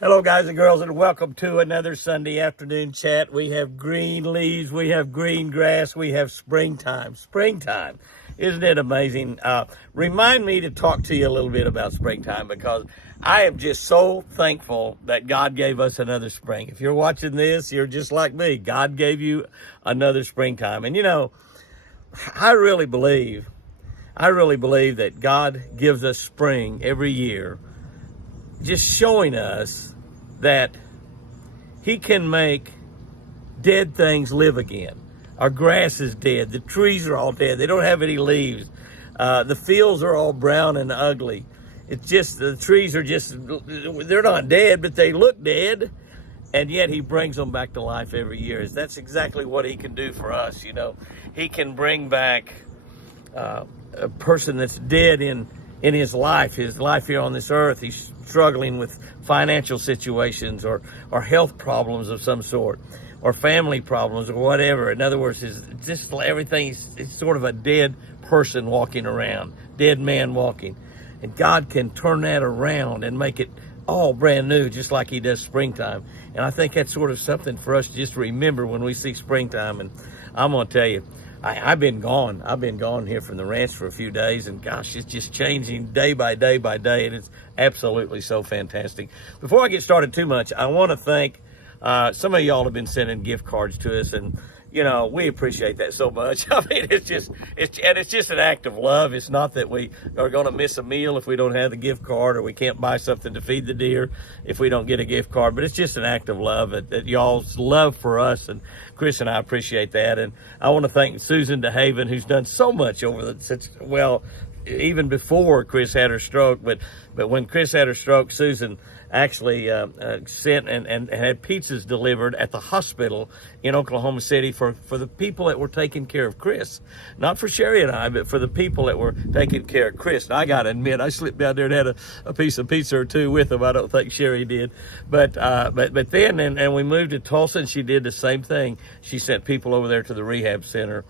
Hello, guys and girls, and welcome to another Sunday afternoon chat. We have green leaves, we have green grass, we have springtime. Springtime. Isn't it amazing? Remind me to talk to you a little bit about springtime because I am just so thankful that God gave us another spring. If you're watching this, you're just like me. God gave you another springtime. And you know, I really believe that God gives us spring every year, just showing us that he can make dead things live again. Our grass is dead. The trees are all dead. They don't have any leaves. The fields are all brown and ugly. It's just, the trees are just, they're not dead, but they look dead. And yet he brings them back to life every year. That's exactly what he can do for us. You know, he can bring back a person that's dead in his life here on this earth. He's struggling with financial situations or health problems of some sort, or family problems or whatever. In other words, it's just everything. It's sort of a dead person walking around, dead man walking. And God can turn that around and make it all brand new, just like he does springtime. And I think that's sort of something for us to just remember when we see springtime. And I'm going to tell you, I've been gone. I've been gone here from the ranch for a few days, and gosh, it's just changing day by day, and it's absolutely so fantastic. Before I get started too much, I want to thank some of y'all have been sending gift cards to us, and you know, we appreciate that so much. I mean, it's just an act of love. It's not that we are going to miss a meal if we don't have the gift card, or we can't buy something to feed the deer if we don't get a gift card, but it's just an act of love that y'all's love for us, and Chris and I appreciate that. And I want to thank Susan DeHaven, who's done so much even before Chris had her stroke, but when Chris had her stroke, Susan actually sent and had pizzas delivered at the hospital in Oklahoma City for the people that were taking care of Chris. Not for Sherry and I, but for the people that were taking care of Chris. And I got to admit, I slipped down there and had a piece of pizza or two with them. I don't think Sherry did. But then, and we moved to Tulsa, and she did the same thing. She sent people over there to the rehab center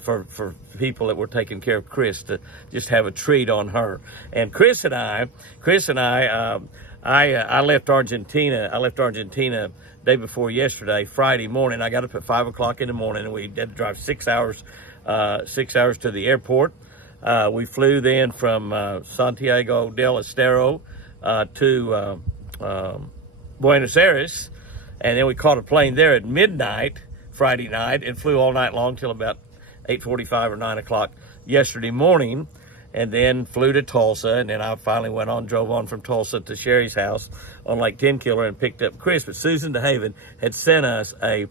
for people that were taking care of Chris, to just have a treat on her. And Chris and I left Argentina. I left Argentina day before yesterday, Friday morning. I got up at 5 o'clock in the morning, and we had to drive 6 hours to the airport. We flew then from Santiago del Estero to Buenos Aires, and then we caught a plane there at midnight Friday night and flew all night long till about 8:45 or 9 o'clock yesterday morning, and then flew to Tulsa. And then I finally drove on from Tulsa to Sherry's house on Lake Tenkiller and picked up Chris. But Susan DeHaven had sent us a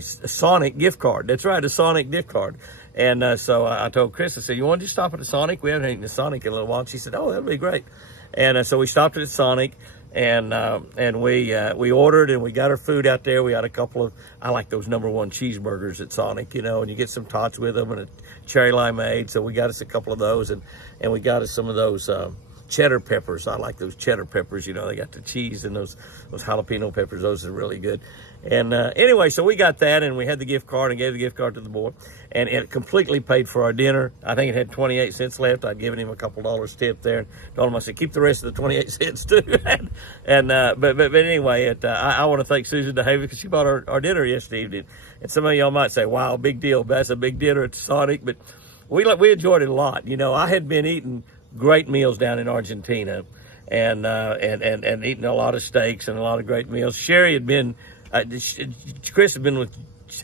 Sonic gift card. That's right, a Sonic gift card. And so I told Chris, I said, you want to just stop at a Sonic? We haven't eaten a Sonic in a little while. And she said, oh, that'd be great. And so we stopped at a Sonic. And we ordered, and we got our food out there. We got a couple of, I like those #1 cheeseburgers at Sonic, you know, and you get some tots with them and a cherry limeade. So we got us a couple of those, and we got us some of those cheddar peppers. I like those cheddar peppers, you know, they got the cheese and those jalapeno peppers. Those are really good. And anyway, so we got that, and we had the gift card and gave the gift card to the boy, and it completely paid for our dinner. I think it had 28 cents left. I'd given him a couple dollars tip there, and told him, I said, keep the rest of the 28 cents too. But anyway, I want to thank Susan DeHaven because she bought our dinner yesterday evening. And some of y'all might say, wow, big deal. That's a big dinner at Sonic, but we enjoyed it a lot. You know, I had been eating great meals down in Argentina, and eating a lot of steaks and a lot of great meals. Sherry had been, Chris had been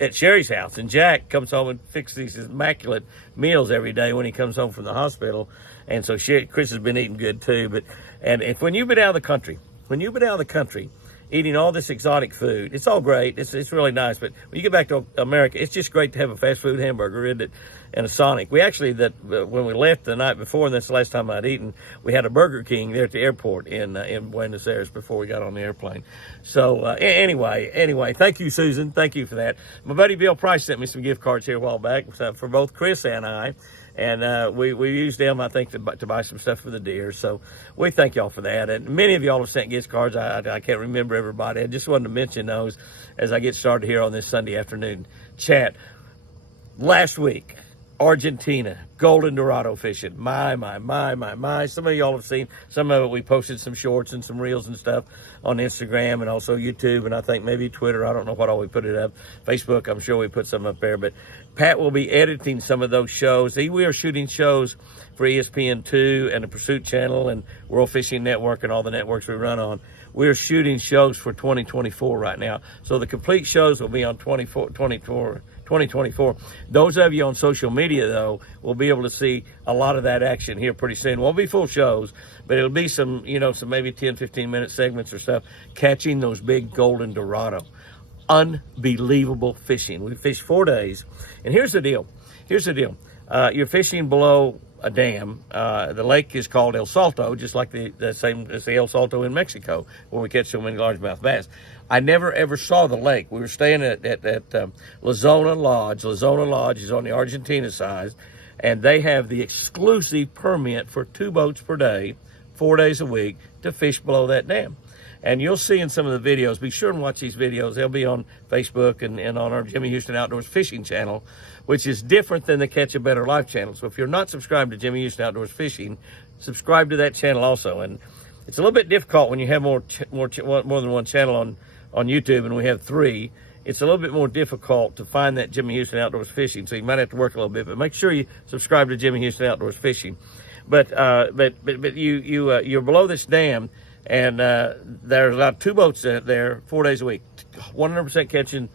at Sherry's house, and Jack comes home and fixes these immaculate meals every day when he comes home from the hospital. And so Chris has been eating good too. When you've been out of the country, eating all this exotic food, it's all great. It's really nice. But when you get back to America, it's just great to have a fast food hamburger, isn't it? And a Sonic. We actually, when we left the night before, and that's the last time I'd eaten, we had a Burger King there at the airport in Buenos Aires before we got on the airplane. So anyway, thank you, Susan. Thank you for that. My buddy Bill Price sent me some gift cards here a while back for both Chris and I. And we used them, I think, to buy some stuff for the deer. So we thank y'all for that. And many of y'all have sent gift cards. I can't remember everybody. I just wanted to mention those as I get started here on this Sunday afternoon chat. Last week, Argentina, golden Dorado fishing. My. Some of y'all have seen some of it. We posted some shorts and some reels and stuff on Instagram and also YouTube, and I think maybe Twitter. I don't know what all we put it up. Facebook, I'm sure we put some up there. But Pat will be editing some of those shows. We are shooting shows for ESPN2 and the Pursuit Channel and World Fishing Network and all the networks we run on. We're shooting shows for 2024 right now. So the complete shows will be on 2024. Those of you on social media, though, will be able to see a lot of that action here pretty soon. Won't be full shows, but it'll be some, some maybe 10, 15-minute segments or stuff, catching those big golden Dorado. Unbelievable fishing. We fished 4 days. And here's the deal. You're fishing below a dam. The lake is called El Salto, just like the same as the El Salto in Mexico, where we catch so many largemouth bass. I never ever saw the lake. We were staying at La Zona Lodge. La Zona Lodge is on the Argentina side, and they have the exclusive permit for 2 boats per day, 4 days a week, to fish below that dam. And you'll see in some of the videos, be sure and watch these videos. They'll be on Facebook and on our Jimmy Houston Outdoors Fishing channel, which is different than the Catch a Better Life channel. So if you're not subscribed to Jimmy Houston Outdoors Fishing, subscribe to that channel also. And it's a little bit difficult when you have more than one channel on YouTube, and we have 3. It's a little bit more difficult to find that Jimmy Houston Outdoors Fishing, so you might have to work a little bit. But make sure you subscribe to Jimmy Houston Outdoors Fishing. But you're below this dam. And there's about 2 boats there 4 days a week, 100% catching,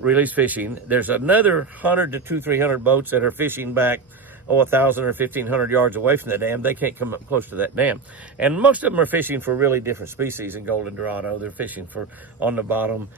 release fishing. There's another 100 to 300 boats that are fishing back, 1,000 or 1,500 yards away from the dam. They can't come up close to that dam. And most of them are fishing for really different species in golden Dorado. They're fishing for on the bottom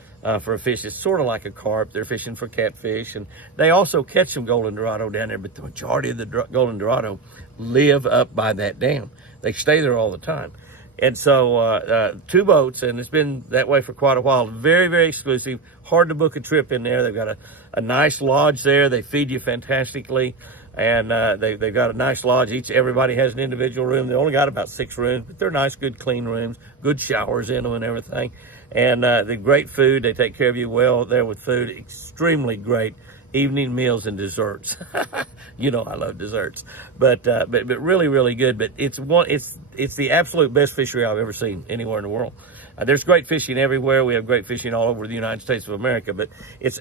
for a fish. It's sort of like a carp. They're fishing for catfish. And they also catch some golden Dorado down there, but the majority of the golden Dorado live up by that dam. They stay there all the time. And so 2 boats, and it's been that way for quite a while. Very, very exclusive. Hard to book a trip in there. They've got a nice lodge there. They feed you fantastically. And they've got a nice lodge. Everybody has an individual room. They only got about 6 rooms, but they're nice, good, clean rooms. Good showers in them and everything. And they're great food. They take care of you well there with food. Extremely great evening meals and desserts. I love desserts, but really, really good. But it's the absolute best fishery I've ever seen anywhere in the world. There's great fishing everywhere. We have great fishing all over the United States of America, but it's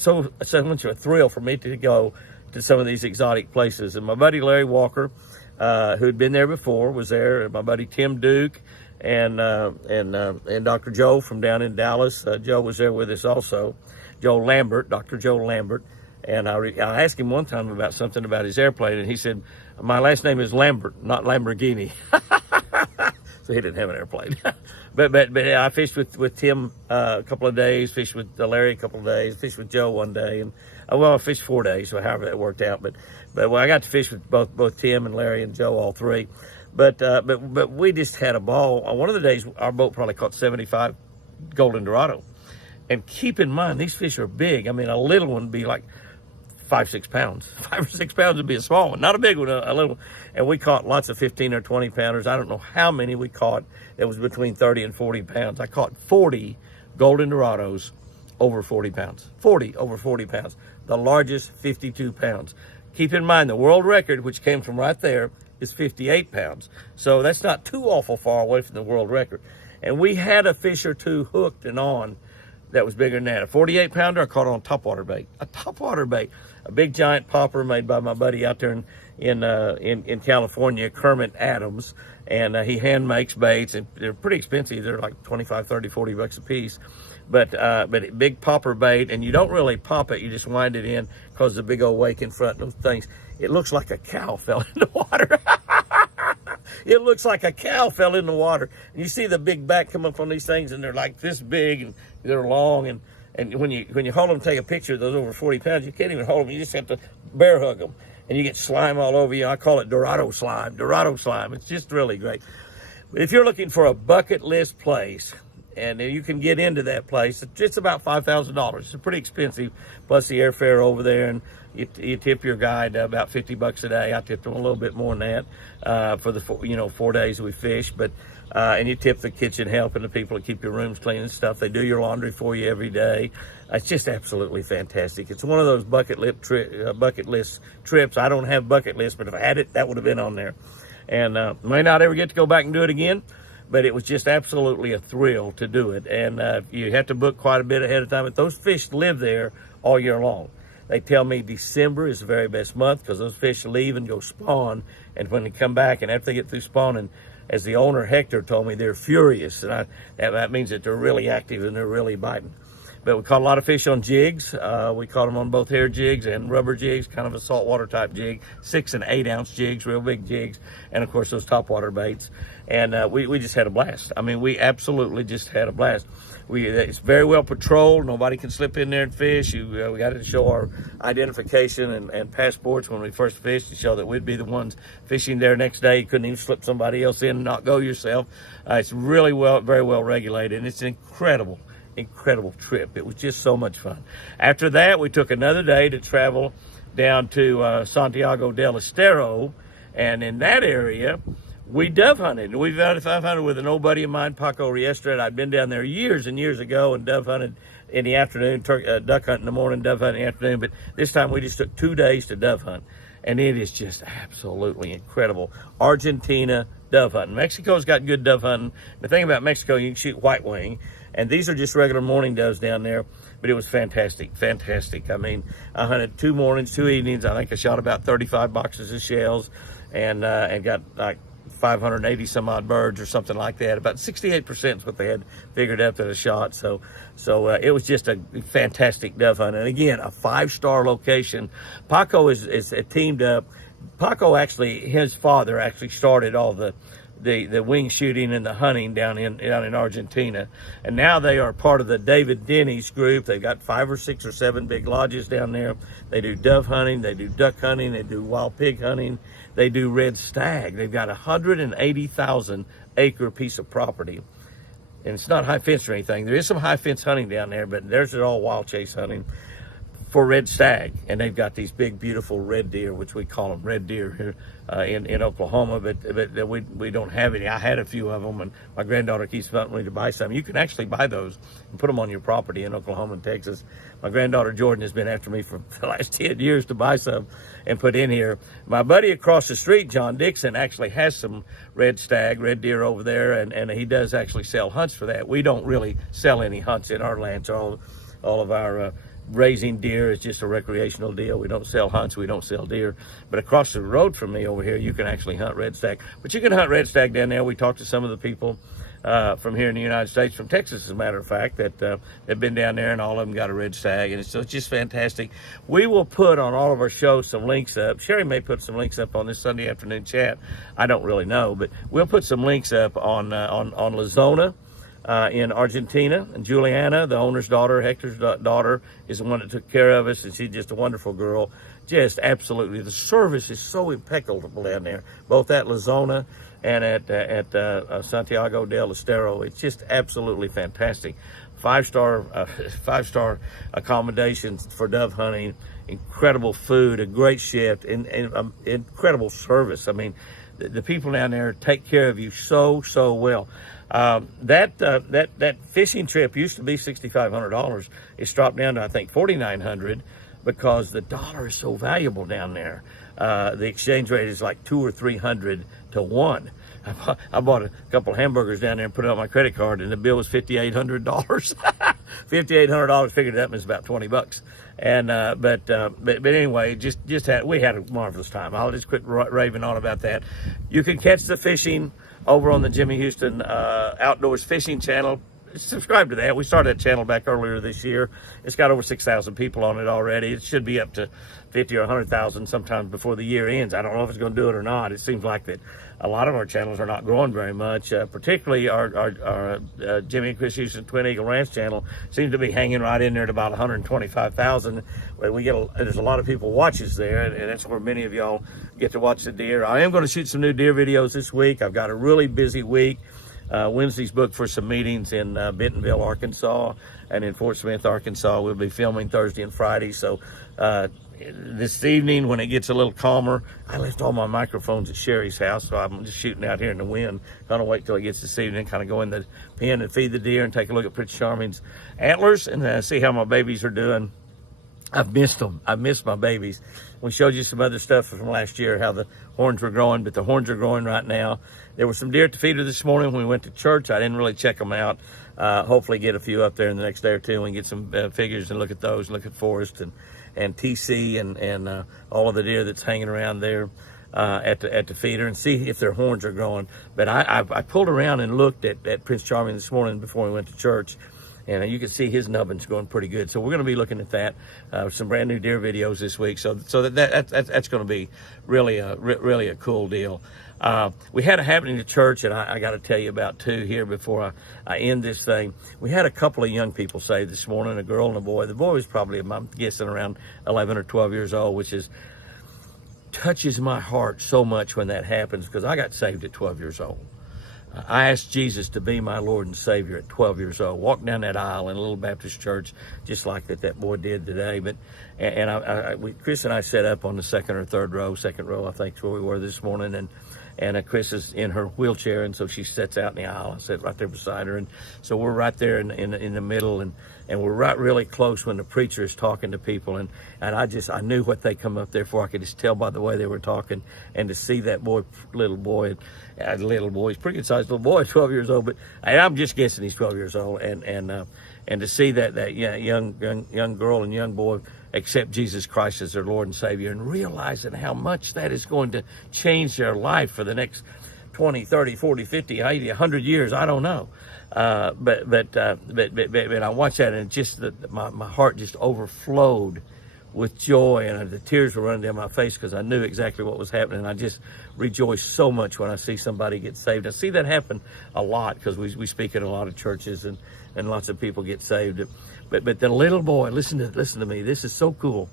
so much of a thrill for me to go to some of these exotic places. And my buddy Larry Walker, who'd been there before, was there. My buddy Tim Duke and Dr. Joe from down in Dallas. Joe was there with us also. Dr. Joe Lambert. And I asked him one time about something about his airplane, and he said, "My last name is Lambert, not Lamborghini." So he didn't have an airplane. but I fished with Tim a couple of days, fished with Larry a couple of days, fished with Joe one day, and I fished 4 days, so however that worked out. But I got to fish with both Tim and Larry and Joe, all 3. But we just had a ball. On one of the days, our boat probably caught 75 golden Dorado. And keep in mind, these fish are big. I mean, a little one would be like 5 or 6 pounds. 5 or 6 pounds would be a small one, not a big one, a little one. And we caught lots of 15 or 20 pounders. I don't know how many we caught that was between 30 and 40 pounds. I caught 40 golden Dorados over 40 pounds. 40 over 40 pounds. The largest, 52 pounds. Keep in mind, the world record, which came from right there, is 58 pounds. So that's not too awful far away from the world record. And we had a fish or 2 hooked and on that was bigger than that. A 48 pounder I caught on topwater bait. A topwater bait. A big giant popper made by my buddy out there in California, Kermit Adams. And he hand makes baits, and they're pretty expensive. They're like 25, 30, 40 bucks a piece. But big popper bait, and you don't really pop it, you just wind it in because the big old wake in front and those things. It looks like a cow fell in the water. It looks like a cow fell in the water. And you see the big back come up on these things, and they're like this big, and they're long. And when you hold them, take a picture of those over 40 pounds, you can't even hold them. You just have to bear hug them. And you get slime all over you. I call it Dorado slime. Dorado slime. It's just really great. But if you're looking for a bucket list place, and you can get into that place, it's about $5,000. It's pretty expensive, plus the airfare over there, and you tip your guide about $50 a day. I tipped him a little bit more than that for the 4 days we fished. But and you tip the kitchen help and the people that keep your rooms clean and stuff. They do your laundry for you every day. It's just absolutely fantastic. It's one of those bucket list trips. I don't have bucket list, but if I had it, that would have been on there. And may not ever get to go back and do it again, but it was just absolutely a thrill to do it. And you have to book quite a bit ahead of time. But those fish live there all year long. They tell me December is the very best month because those fish leave and go spawn. And when they come back, and after they get through spawning, as the owner Hector told me, they're furious. And that means that they're really active and they're really biting. But we caught a lot of fish on jigs. We caught them on both hair jigs and rubber jigs, kind of a saltwater type jig, 6 and 8 ounce jigs, real big jigs, and of course those topwater baits. And we just had a blast. I mean, we absolutely just had a blast. It's very well patrolled. Nobody can slip in there and fish. We got to show our identification and passports when we first fished to show that we'd be the ones fishing there next day. You couldn't even slip somebody else in and not go yourself. It's really very well regulated, and it's an incredible trip. It was just so much fun. After that, we took another day to travel down to Santiago del Estero, and in that area, we dove hunted. We dove hunted with an old buddy of mine, Paco Riestra. I'd been down there years and years ago and dove hunted in the afternoon, duck hunt in the morning, dove hunt in the afternoon, but this time we just took 2 days to dove hunt, and it is just absolutely incredible. Argentina dove hunting. Mexico's got good dove hunting. The thing about Mexico, you can shoot white wing, and these are just regular morning doves down there, but it was fantastic. I mean, I hunted 2 mornings, 2 evenings. I think I shot about 35 boxes of shells and got like 580 some odd birds or something like that. About 68% is what they had figured out that I shot. So it was just a fantastic dove hunt. And again, a 5-star location. Paco is teamed up. Paco his father actually started all the wing shooting and the hunting down in Argentina, and now they are part of the David Denny's group. They've got 5 or 6 or 7 big lodges down there. They do dove hunting, they do duck hunting, they do wild pig hunting, they do red stag. They've got a 180,000 acre piece of property, and it's not high fence or anything. There is some high fence hunting down there, but there's all wild chase hunting for red stag. And they've got these big beautiful red deer, which we call them red deer here in Oklahoma, but we don't have any. I had a few of them, and my granddaughter keeps wanting me to buy some. You can actually buy those and put them on your property in Oklahoma and Texas. My granddaughter Jordyn has been after me for the last 10 years to buy some and put in here. My buddy across the street, John Dixon, actually has some red deer over there, and he does actually sell hunts for that. We don't really sell any hunts in our land, so all of our raising deer is just a recreational deal. We don't sell hunts, we don't sell deer. But across the road from me over here, you can actually hunt red stag. But you can hunt red stag down there. We talked to some of the people from here in the United States, from Texas, as a matter of fact, that have been down there, and all of them got a red stag, and so it's just fantastic. We will put on all of our shows some links up. Sherry may put some links up on this Sunday afternoon chat. I don't really know, but we'll put some links up on La Zona in Argentina. And Juliana, the owner's daughter, Hector's daughter, is the one that took care of us, and she's just a wonderful girl. Just absolutely, the service is so impeccable down there, both at La Zona and at Santiago del Estero. It's just absolutely fantastic. 5-star accommodations for dove hunting, incredible food, a great shift, and incredible service. I mean, the people down there take care of you so well. That fishing trip used to be $6,500. It's dropped down to, I think, $4,900 because the dollar is so valuable down there. The exchange rate is like 200 or 300 to 1. I bought a couple of hamburgers down there and put it on my credit card, and the bill was $5,800. $5,800 figured that was about $20. And but anyway, we had a marvelous time. I'll just quit raving on about that. You can catch the fishing over on the Jimmy Houston Outdoors Fishing channel. Subscribe to that. We started that channel back earlier this year. It's got over 6,000 people on it already. It should be up to 50 or 100,000 sometime before the year ends. I don't know if it's going to do it or not. It seems like that a lot of our channels are not growing very much, particularly our Jimmy and Chris Houston Twin Eagle Ranch channel seems to be hanging right in there at about 125,000. There's a lot of people watches there, and that's where many of y'all get to watch the deer. I am going to shoot some new deer videos this week. I've got a really busy week. Wednesday's booked for some meetings in Bentonville, Arkansas, and in Fort Smith, Arkansas. We'll be filming Thursday and Friday. So this evening, when it gets a little calmer, I left all my microphones at Sherry's house, so I'm just shooting out here in the wind. Gonna wait till it gets this evening, kind of go in the pen and feed the deer and take a look at Prince Charming's antlers and see how my babies are doing. I've missed them. I've missed my babies. We showed you some other stuff from last year, how the horns were growing, but the horns are growing right now. There were some deer at the feeder this morning when we went to church. I didn't really check them out. Hopefully get a few up there in the next day or two and get some figures and look at those, look at Forrest and TC and all of the deer that's hanging around there at the feeder and see if their horns are growing. But I pulled around and looked at Prince Charming this morning before we went to church. And you can see his nubbin's going pretty good. So we're going to be looking at that, some brand new deer videos this week. So that's going to be really a cool deal. We had a happening at church, and I got to tell you about two here before I end this thing. We had a couple of young people saved this morning, a girl and a boy. The boy was probably, I'm guessing, around 11 or 12 years old, which touches my heart so much when that happens, because I got saved at 12 years old. I asked Jesus to be my Lord and Savior at 12 years old. Walked down that aisle in a little Baptist church, just like that boy did today. But Chris and I sat up on the second row, I think is where we were this morning, and Chris is in her wheelchair, and so she sits out in the aisle. I sat right there beside her, and so we're right there in the middle, and we're right really close when the preacher is talking to people, and I knew what they come up there for. I could just tell by the way they were talking, and to see that little boy, he's a pretty good sized little boy, 12 years old, but I'm just guessing he's 12 years old, and to see that young girl and young boy accept Jesus Christ as their Lord and Savior, and realizing how much that is going to change their life for the next 20, 30, 40, 50, 80, 100 years, I don't know. But I watched that, and just my heart just overflowed with joy, and the tears were running down my face because I knew exactly what was happening. I just rejoice so much when I see somebody get saved. I see that happen a lot because we speak in a lot of churches, and lots of people get saved. But the little boy, listen to me. This is so cool,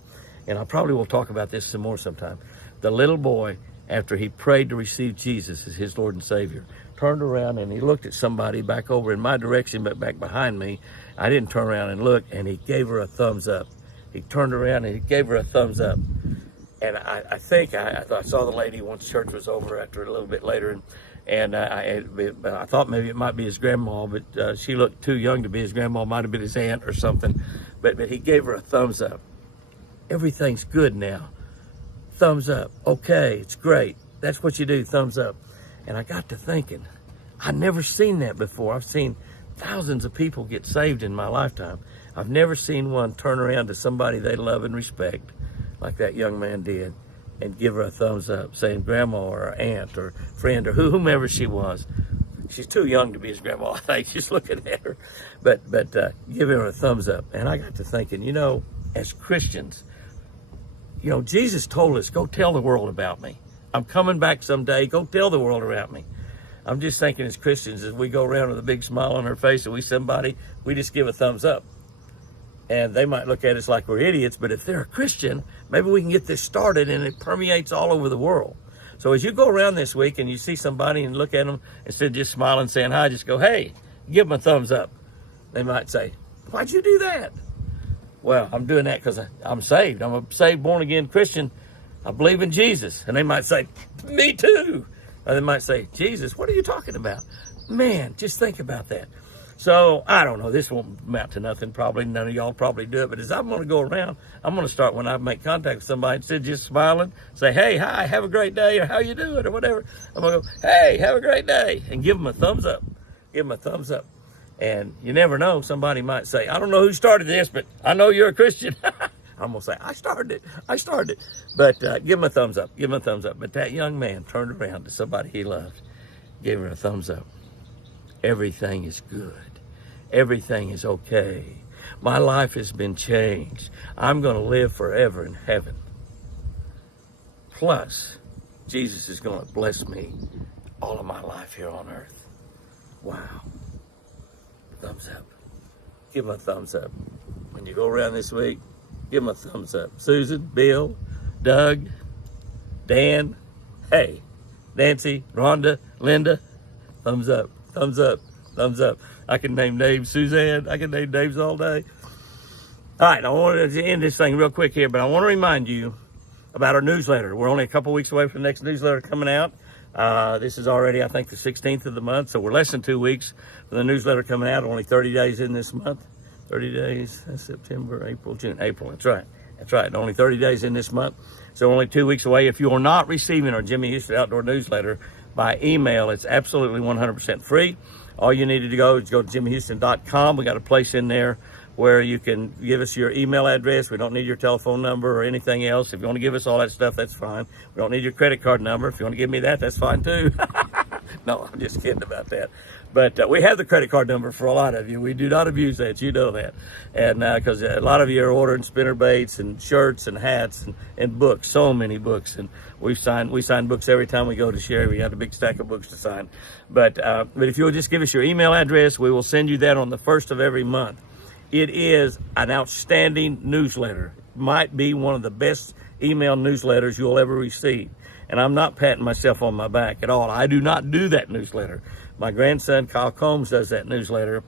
and I probably will talk about this some more sometime. The little boy, after he prayed to receive Jesus as his Lord and Savior, turned around and he looked at somebody back over in my direction, but back behind me. I didn't turn around and look, and he gave her a thumbs up. He turned around and he gave her a thumbs up. And I think I saw the lady once church was over after a little bit later, and I thought maybe it might be his grandma, but she looked too young to be his grandma. It might have been his aunt or something. But he gave her a thumbs up. Everything's good now. Thumbs up. Okay, it's great. That's what you do, thumbs up. And I got to thinking, I've never seen that before. I've seen thousands of people get saved in my lifetime. I've never seen one turn around to somebody they love and respect like that young man did and give her a thumbs up, saying grandma or aunt or friend or whomever she was. She's too young to be his grandma, I think, just looking at her. But giving her a thumbs up. And I got to thinking, as Christians, Jesus told us, go tell the world about me. I'm coming back someday. Go tell the world about me. I'm just thinking as Christians, as we go around with a big smile on our face and we just give a thumbs up. And they might look at us like we're idiots, but if they're a Christian, maybe we can get this started and it permeates all over the world. So as you go around this week and you see somebody and look at them, instead of just smiling, saying hi, just go, hey, give them a thumbs up. They might say, why'd you do that? Well, I'm doing that because I'm saved. I'm a saved, born-again Christian. I believe in Jesus. And they might say, me too. Or they might say, Jesus, what are you talking about? Man, just think about that. So, I don't know. This won't amount to nothing probably. None of y'all probably do it. But as I'm going to go around, I'm going to start when I make contact with somebody, instead of just smiling, say, hey, hi, have a great day, or how you doing, or whatever. I'm going to go, hey, have a great day, and give them a thumbs up. Give them a thumbs up. And you never know. Somebody might say, I don't know who started this, but I know you're a Christian. I'm going to say, I started it. But give them a thumbs up. Give them a thumbs up. But that young man turned around to somebody he loved, gave her a thumbs up. Everything is good. Everything is okay. My life has been changed. I'm going to live forever in heaven. Plus, Jesus is going to bless me all of my life here on earth. Wow. Thumbs up. Give him a thumbs up. When you go around this week, give him a thumbs up. Susan, Bill, Doug, Dan, hey, Nancy, Rhonda, Linda, thumbs up, thumbs up, thumbs up. I can name names, Suzanne, I can name names all day. All right, I wanted to end this thing real quick here, but I want to remind you about our newsletter. We're only a couple weeks away from the next newsletter coming out. This is already, I think, the 16th of the month, so we're less than 2 weeks from the newsletter coming out. Only 30 days in this month. 30 days, that's September, April, June, April. That's right. That's right. Only 30 days in this month, so only 2 weeks away. If you are not receiving our Jimmy Houston Outdoor newsletter by email, it's absolutely 100% free. All you need to go is go to jimmyhouston.com. We got a place in there where you can give us your email address. We don't need your telephone number or anything else. If you want to give us all that stuff, that's fine. We don't need your credit card number. If you want to give me that, that's fine too. No, I'm just kidding about that. But we have the credit card number for a lot of you. We do not abuse that. You know that. And because a lot of you are ordering spinner baits and shirts and hats and books, so many books. And we sign books every time we go to share. We got a big stack of books to sign. But if you'll just give us your email address, we will send you that on the first of every month. It is an outstanding newsletter. It might be one of the best email newsletters you'll ever receive. And I'm not patting myself on my back at all. I do not do that newsletter. My grandson, Kyle Combs, does that newsletter,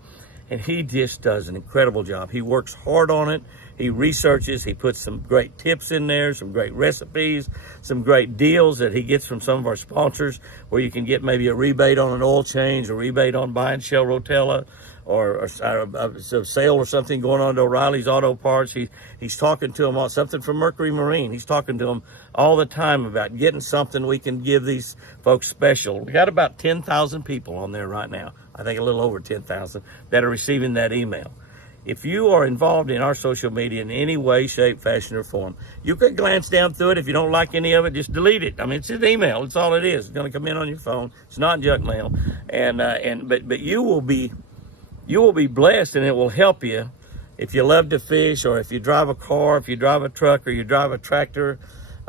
and he just does an incredible job. He works hard on it. He researches. He puts some great tips in there, some great recipes, some great deals that he gets from some of our sponsors where you can get maybe a rebate on an oil change, a rebate on buying Shell Rotella, or a sale or something going on to O'Reilly's Auto Parts. He's talking to them on something from Mercury Marine. He's talking to them all the time about getting something we can give these folks special. We got about 10,000 people on there right now. I think a little over 10,000 that are receiving that email. If you are involved in our social media in any way, shape, fashion, or form, you could glance down through it. If you don't like any of it, just delete it. I mean, it's an email. It's all it is. It's going to come in on your phone. It's not junk mail. But you will be blessed, and it will help you if you love to fish, or if you drive a car, if you drive a truck, or you drive a tractor,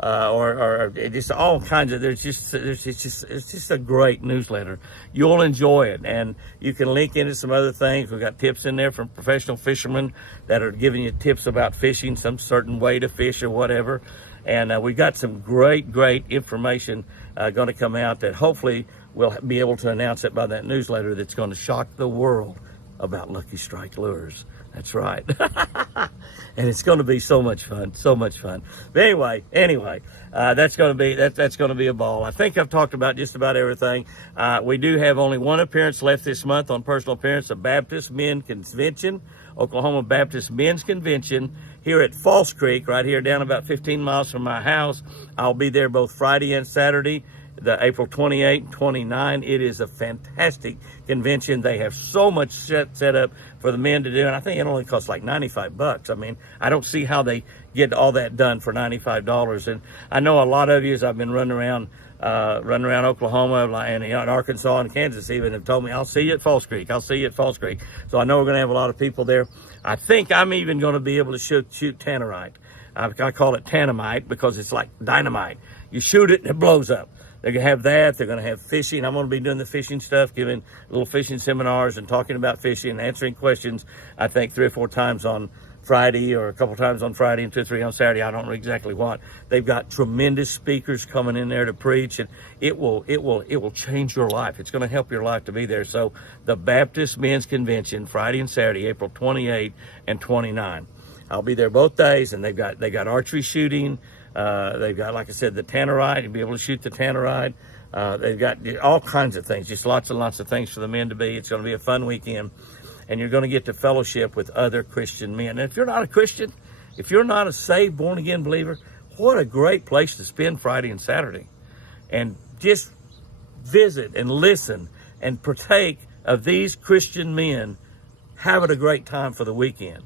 or just all kinds of. It's just a great newsletter. You'll enjoy it, and you can link into some other things. We've got tips in there from professional fishermen that are giving you tips about fishing, some certain way to fish or whatever. And we've got some great information going to come out that hopefully we'll be able to announce it by that newsletter that's going to shock the world about Lucky Strike lures. That's right. And it's going to be so much fun, so much fun. But anyway, that's going to be a ball. I think I've talked about just about everything. We do have only one appearance left this month on personal appearance, the Baptist Men Convention, Oklahoma Baptist Men's Convention here at False Creek, right here down about 15 miles from my house. I'll be there both Friday and Saturday, the April 28 and 29. It is a fantastic convention. They have so much set up for the men to do, and I think it only costs like $95. I mean, I don't see how they get all that done for $95. And I know a lot of you, as I've been running around Oklahoma and Arkansas and Kansas even, have told me, I'll see you at False Creek. I'll see you at False Creek. So I know we're going to have a lot of people there. I think I'm even going to be able to shoot tannerite. I call it tanamite because it's like dynamite. You shoot it and it blows up. They're going to have that. They're going to have fishing. I'm going to be doing the fishing stuff, giving little fishing seminars and talking about fishing and answering questions, I think 3 or 4 times on Friday, or a couple times on Friday and 2 or 3 on Saturday. I don't know exactly what. They've got tremendous speakers coming in there to preach, and it will change your life. It's going to help your life to be there. So the Baptist Men's Convention, Friday and Saturday, April 28 and 29. I'll be there both days, and they got archery shooting. They've got, like I said, the tannerite. You'll be able to shoot the tannerite. They've got all kinds of things, just lots and lots of things for the men to be. It's going to be a fun weekend, and you're going to get to fellowship with other Christian men. And if you're not a Christian, if you're not a saved, born-again believer, what a great place to spend Friday and Saturday. And just visit and listen and partake of these Christian men having a great time for the weekend.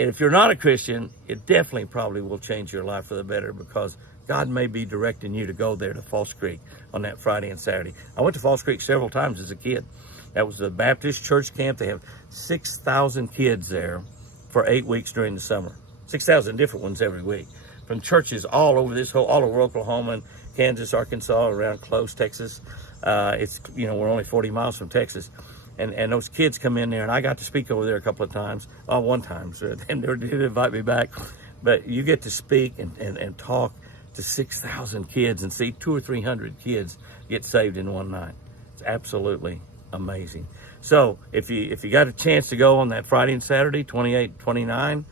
And if you're not a Christian, it definitely probably will change your life for the better, because God may be directing you to go there to False Creek on that Friday and Saturday. I went to False Creek several times as a kid. That was the Baptist church camp. They have 6,000 kids there for 8 weeks during the summer. 6,000 different ones every week, from churches all over all over Oklahoma and Kansas, Arkansas, around Close, Texas. We're only 40 miles from Texas. And those kids come in there, and I got to speak over there a couple of times. One time, and they did invite me back. But you get to speak and talk to 6,000 kids and see 200 or 300 kids get saved in one night. It's absolutely amazing. So if you got a chance to go on that Friday and Saturday, 28, 29,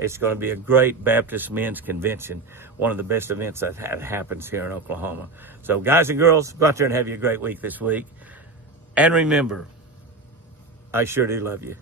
it's going to be a great Baptist men's convention. One of the best events that happens here in Oklahoma. So guys and girls, go out there and have you a great week this week. And remember, I sure do love you.